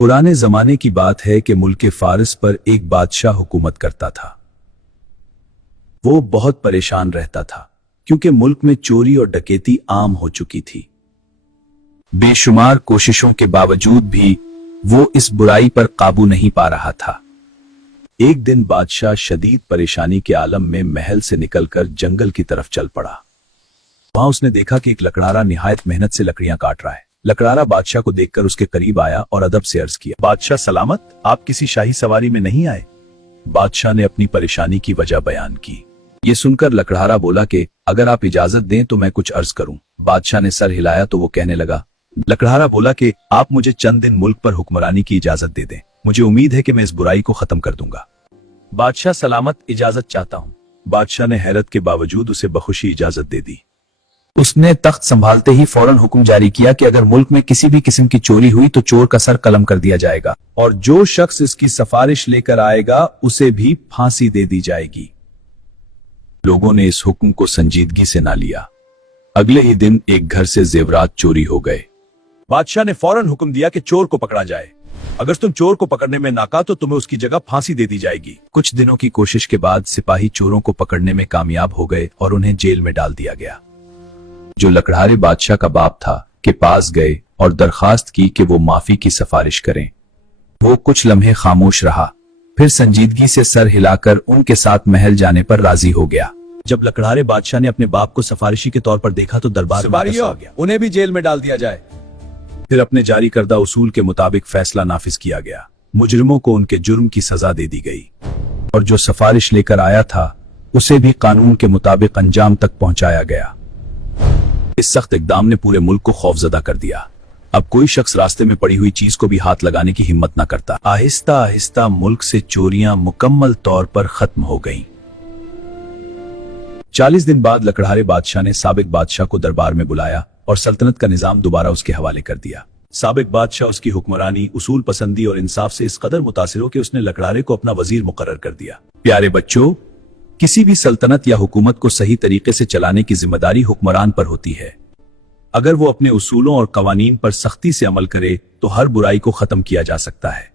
पुराने जमाने की बात है कि मुल्क फारिस पर एक बादशाह हुकूमत करता था। वो बहुत परेशान रहता था क्योंकि मुल्क में चोरी और डकैती आम हो चुकी थी। बेशुमार कोशिशों के बावजूद भी वो इस बुराई पर काबू नहीं पा रहा था। एक दिन बादशाह शदीद परेशानी के आलम में महल से निकलकर जंगल की तरफ चल पड़ा। वहां उसने देखा कि एक लकड़हारा निहायत मेहनत से लकड़ियां काट रहा है। लकड़हारा बादशाह को देखकर उसके करीब आया और अदब से अर्ज किया, बादशाह सलामत, आप किसी शाही सवारी में नहीं आए? बादशाह ने अपनी परेशानी की वजह बयान की। ये सुनकर लकड़हारा बोला कि अगर आप इजाजत दें तो मैं कुछ अर्ज करूं। बादशाह ने सर हिलाया तो वो कहने लगा। लकड़हारा बोला कि आप मुझे चंद दिन मुल्क पर हुक्मरानी की इजाजत दे दें, मुझे उम्मीद है कि मैं इस बुराई को खत्म कर दूंगा। बादशाह सलामत, इजाजत चाहता हूं। बादशाह ने हैरत के बावजूद उसे बखुशी इजाजत दे दी। उसने तख्त संभालते ही फौरन हुक्म जारी किया कि अगर मुल्क में किसी भी किस्म की चोरी हुई तो चोर का सर कलम कर दिया जाएगा और जो शख्स इसकी सिफारिश लेकर आएगा उसे भी फांसी दे दी जाएगी। लोगों ने इस हुक्म को संजीदगी से ना लिया। अगले ही दिन एक घर से जेवरात चोरी हो गए। बादशाह ने फौरन हुक्म दिया कि चोर को पकड़ा जाए। अगर तुम चोर को पकड़ने में नाकाम तो तुम्हें उसकी जगह फांसी दे दी जाएगी। कुछ दिनों की कोशिश के बाद सिपाही चोरों को पकड़ने में कामयाब हो गए और उन्हें जेल में डाल दिया गया। जो लकड़हारे बादशाह का बाप था के पास गए और दरखास्त की कि वो माफी की सिफारिश करें। वो कुछ लम्हे खामोश रहा, फिर संजीदगी से सर हिलाकर उनके साथ महल जाने पर राजी हो गया। जब लकड़हारे बादशाह ने अपने बाप को सिफारिशी के तौर पर देखा तो दरबार में आ गया, उन्हें भी जेल में डाल दिया जाए। फिर अपने जारी करदा उसूल के मुताबिक फैसला नाफिज किया गया। मुजरिमों को उनके जुर्म की सजा दे दी गई और जो सिफारिश लेकर आया था उसे भी कानून के मुताबिक अंजाम तक पहुंचाया गया। इस सख्त इक़दाम ने पूरे मुल्क को खौफजदा कर दिया। अब कोई शख्स रास्ते में पड़ी हुई चीज को भी हाथ लगाने की हिम्मत न करता। आहिस्ता आहिस्ता मुल्क से चोरियां मुकम्मल तौर पर खत्म हो गईं। 40 दिन बाद लकड़हारे बादशाह ने साबिक बादशाह को दरबार में बुलाया और सल्तनत का निजाम दोबारा उसके हवाले कर दिया। साबिक बादशाह उसकी हुक्मरानी, उसूल पसंदी और इंसाफ से इस कदर मुतासिर हो कि उसने लकड़हारे को अपना वजीर मुकर्रर कर दिया। प्यारे बच्चों, किसी भी सल्तनत या हुकूमत को सही तरीके से चलाने की जिम्मेदारी हुक्मरान पर होती है। अगर वो अपने उसूलों और कवानीन पर सख्ती से अमल करे तो हर बुराई को खत्म किया जा सकता है।